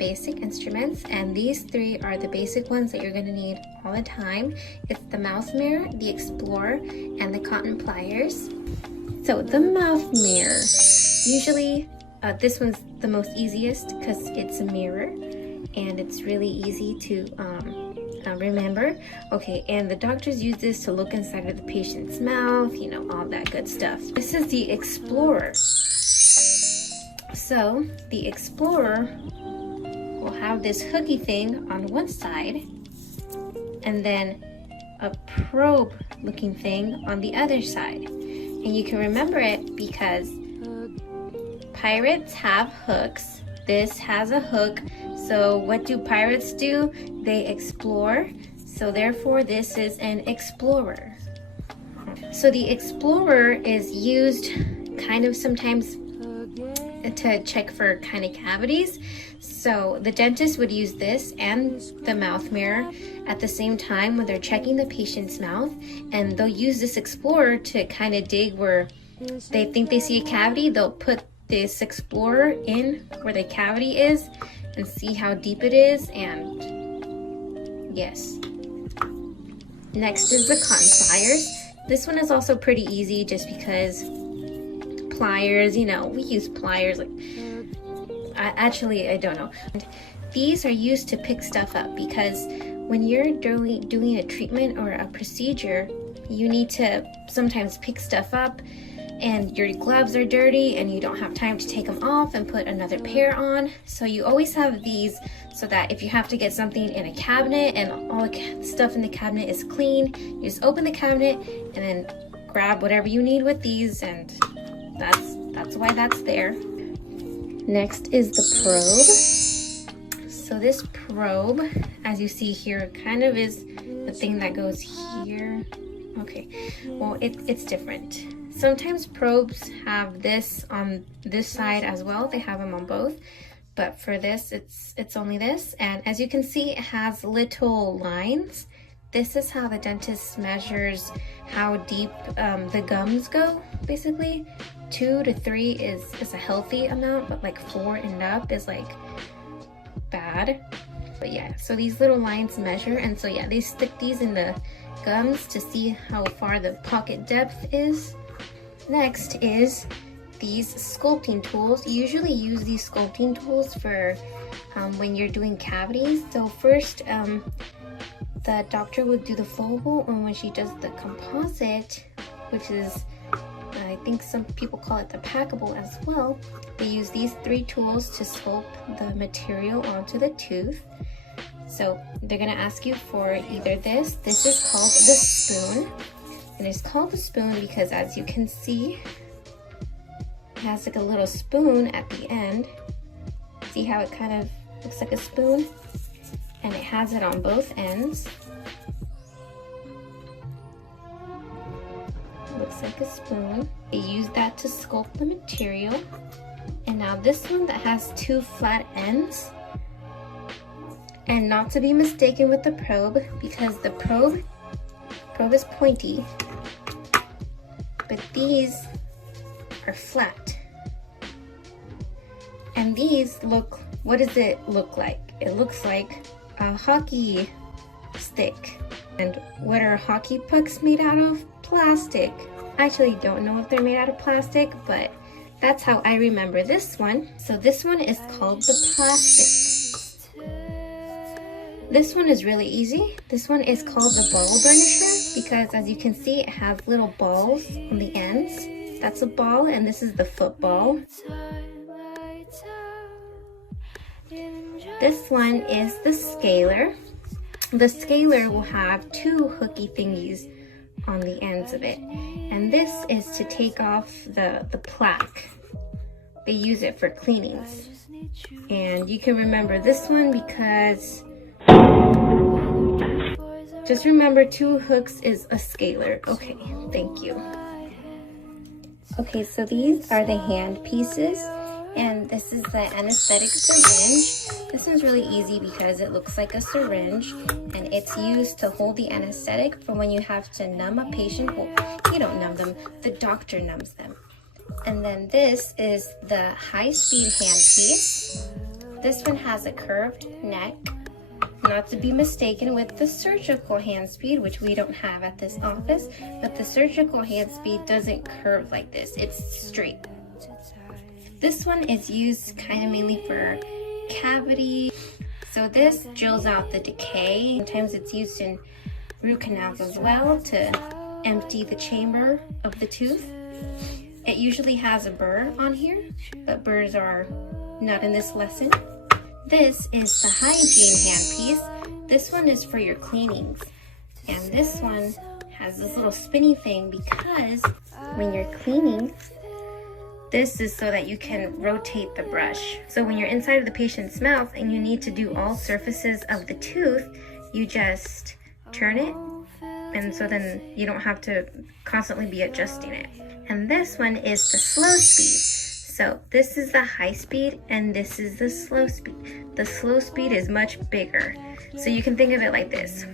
basic instruments, and these three are the basic ones that you're going to need all the time. It's the mouth mirror, the explorer, and the cotton pliers. So the mouth mirror, usually this one's the most easiest because it's a mirror and it's really easy to remember. Okay, and the doctors use this to look inside of the patient's mouth, you know, all that good stuff. This is the explorer. So the explorer will have this hooky thing on one side and then a probe looking thing on the other side. And you can remember it because pirates have hooks. This has a hook. So what do pirates do? They explore. So therefore this is an explorer. So the explorer is used kind of sometimes to check for kind of cavities. So the dentist would use this and the mouth mirror at the same time when they're checking the patient's mouth, and they'll use this explorer to kind of dig where they think they see a cavity. They'll put this explorer in where the cavity is and see how deep it is. And yes, next is the cotton pliers. This one is also pretty easy just because pliers, you know, we use pliers like I don't know. These are used to pick stuff up because when you're doing a treatment or a procedure, you need to sometimes pick stuff up and your gloves are dirty and you don't have time to take them off and put another pair on. So you always have these so that if you have to get something in a cabinet and all the stuff in the cabinet is clean, you just open the cabinet and then grab whatever you need with these, and that's why that's there. Next is the probe. So this probe, as you see here, kind of is the thing that goes here. Okay, well it's different. Sometimes probes have this on this side as well. They have them on both, but for this it's only this. And as you can see, it has little lines. This is how the dentist measures how deep the gums go, basically. 2 to 3 is a healthy amount, but like 4 and up is like bad. But yeah, so these little lines measure, and so yeah, they stick these in the gums to see how far the pocket depth is. Next is these sculpting tools. You usually use these sculpting tools for when you're doing cavities. So first, the doctor would do the flowable, and when she does the composite, which is, I think some people call it the packable as well, they use these 3 tools to sculpt the material onto the tooth. So they're gonna ask you for either this is called the spoon, and it's called the spoon because as you can see, it has like a little spoon at the end. See how it kind of looks like a spoon? And it has it on both ends. Looks like a spoon. They use that to sculpt the material. And now this one that has 2 flat ends, and not to be mistaken with the probe, because the probe is pointy, but these are flat. And these look, what does it look like? It looks like a hockey stick. And what are hockey pucks made out of? Plastic. I actually don't know if they're made out of plastic, but that's how I remember this one. So this one is called the plastic. This one is really easy. This one is called the ball burnisher because as you can see, it has little balls on the ends. That's a ball, and this is the football. This one is the scaler. The scaler will have 2 hooky thingies on the ends of it, and this is to take off the plaque. They use it for cleanings, and you can remember this one because just remember 2 hooks is a scaler. Okay, thank you. Okay, so these are the hand pieces, and this is the anesthetic syringe. This one's really easy because it looks like a syringe, and it's used to hold the anesthetic for when you have to numb a patient. Well, you don't numb them, the doctor numbs them. And then this is the high-speed hand piece. This one has a curved neck, not to be mistaken with the surgical hand speed, which we don't have at this office, but the surgical hand speed doesn't curve like this, it's straight. This one is used kind of mainly for cavity. So this drills out the decay. Sometimes it's used in root canals as well to empty the chamber of the tooth. It usually has a burr on here, but burrs are not in this lesson. This is the hygiene handpiece. This one is for your cleanings. And this one has this little spinny thing because when you're cleaning, this is so that you can rotate the brush. So when you're inside of the patient's mouth and you need to do all surfaces of the tooth, you just turn it, and so then you don't have to constantly be adjusting it. And this one is the slow speed. So this is the high speed and this is the slow speed. The slow speed is much bigger. So you can think of it like this.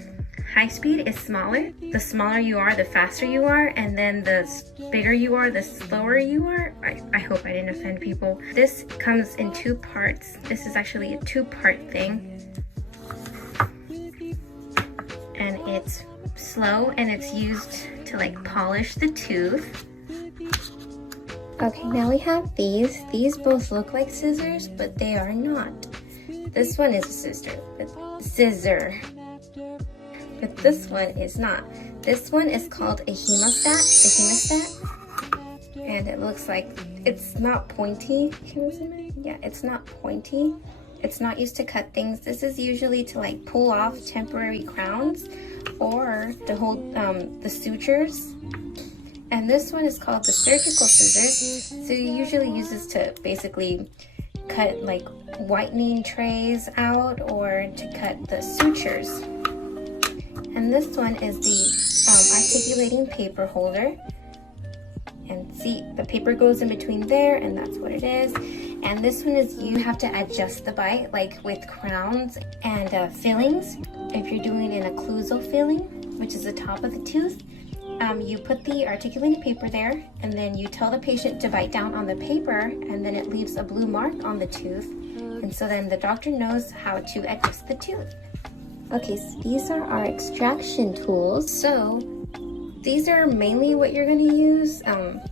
High speed is smaller. The smaller you are, the faster you are, and then the bigger you are, the slower you are. I hope I didn't offend people. This comes in two parts. This is actually a two-part thing. And it's slow and it's used to like polish the tooth. Okay, now we have these. These both look like scissors, but they are not. This one is a scissor. But this one is not. This one is called a hemostat, and it looks like it's not pointy. Can you zoom in? Yeah, it's not pointy. It's not used to cut things. This is usually to like pull off temporary crowns or to hold the sutures. And this one is called the surgical scissors. So you usually use this to basically cut like whitening trays out or to cut the sutures. And this one is the articulating paper holder. And see, the paper goes in between there, and that's what it is. And this one is, you have to adjust the bite, like with crowns and fillings. If you're doing an occlusal filling, which is the top of the tooth, you put the articulating paper there, and then you tell the patient to bite down on the paper, and then it leaves a blue mark on the tooth. And so then the doctor knows how to adjust the tooth. Okay, so these are our extraction tools. So these are mainly what you're going to use.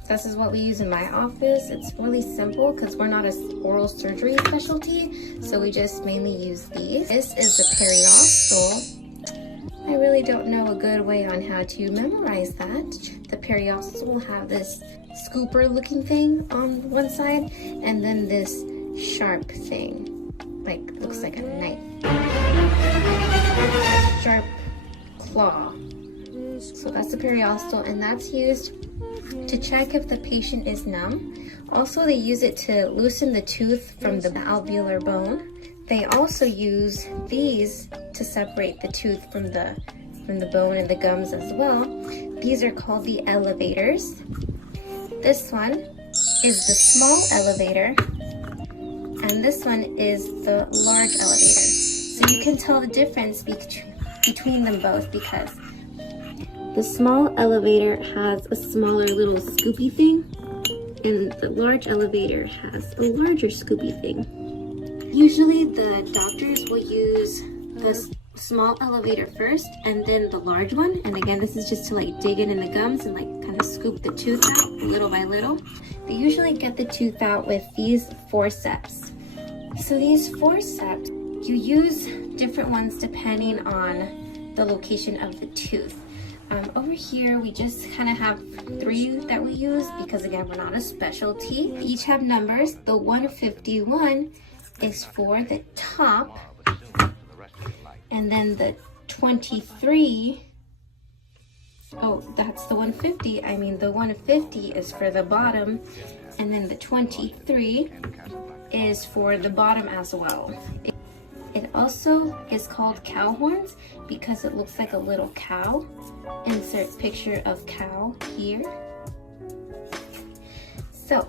This is what we use in my office. It's really simple because we're not an oral surgery specialty, so we just mainly use these. This is the periostal. I really don't know a good way on how to memorize that. The periostal will have this scooper looking thing on one side, and then this sharp thing, like looks like a knife. Sharp claw. So that's the periostal, and that's used to check if the patient is numb. Also, they use it to loosen the tooth from the alveolar bone. They also use these to separate the tooth from the bone and the gums as well. These are called the elevators. This one is the small elevator, and this one is the large elevator. So you can tell the difference between them both because the small elevator has a smaller little scoopy thing, and the large elevator has a larger scoopy thing. Usually the doctors will use the small elevator first and then the large one. And again, this is just to like dig in the gums and like kind of scoop the tooth out little by little. They usually get the tooth out with these forceps. So these forceps, you use different ones depending on the location of the tooth. Over here, we just kind of have 3 that we use because again, we're not a specialty. They each have numbers. The 151 is for the top, and then the 23, oh, that's the 150. I mean, the 150 is for the bottom, and then the 23 is for the bottom as well. It also is called cow horns because it looks like a little cow. Insert picture of cow here. So,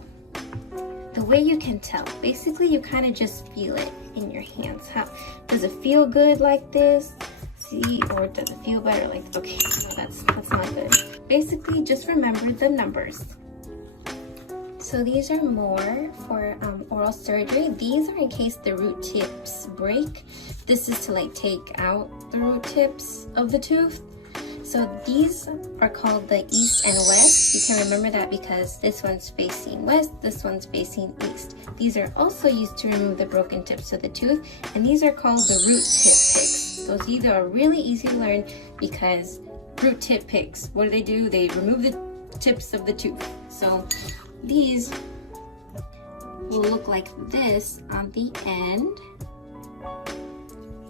the way you can tell, basically you kind of just feel it in your hands. How does it feel good like this? See, or does it feel better like this? Okay, no, that's not good. Basically, just remember the numbers. So these are more for oral oral surgery. These are in case the root tips break. This is to like take out the root tips of the tooth. So these are called the east and west. You can remember that because this one's facing west, this one's facing east. These are also used to remove the broken tips of the tooth, and these are called the root tip picks. Those are really easy to learn because root tip picks, what do? They remove the tips of the tooth. So these will look like this on the end.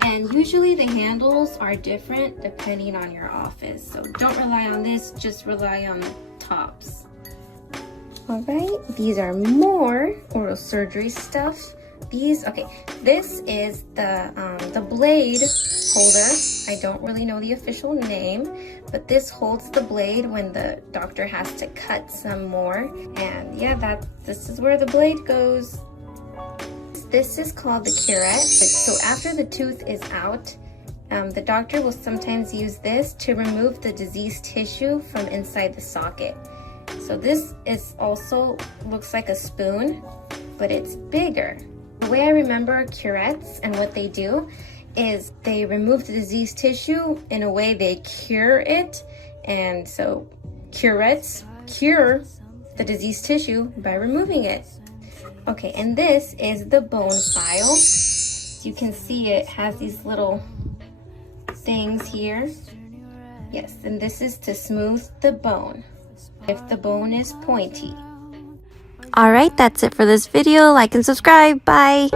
And usually the handles are different depending on your office. So don't rely on this, just rely on tops. All right, these are more oral surgery stuff. This is the blade holder. I don't really know the official name, but this holds the blade when the doctor has to cut some more. And yeah, this is where the blade goes. This is called the curette. So after the tooth is out, the doctor will sometimes use this to remove the diseased tissue from inside the socket. So this is also looks like a spoon, but it's bigger. The way I remember curettes and what they do is they remove the diseased tissue. In a way, they cure it. And so curettes cure the diseased tissue by removing it. Okay, and this is the bone file. You can see it has these little things here. Yes, and this is to smooth the bone if the bone is pointy. Alright, that's it for this video. Like and subscribe. Bye!